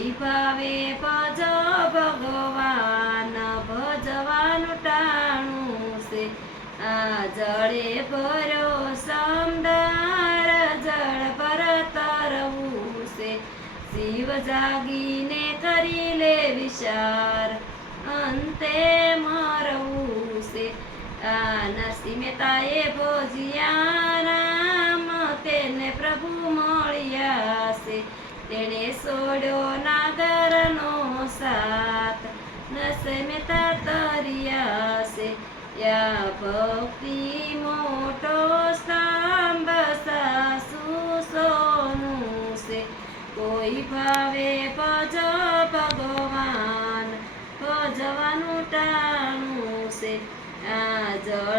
કોઈ ભાવે ભજ ભગવાન ભજવાનું ટાણું છે આ જળે ભરો સમદાર જળ પર તરવું છે શિવ જાગીને કરી લે વિચાર અંતે મરવું છે આ નરસિંહ મહેતાએ ભોજિયા રામ તેને પ્રભુ મળ્યા છે તેણે છોડ્યો નાગરનો સાથ નરસિંહ મહેતા તર્યા છે યા ભક્તિ મોટો સ્તંભ સાસુ સોનું છે કોઈ ભાવે ભજ ભગવાન ભજવાનું ટાણું છે આ જળ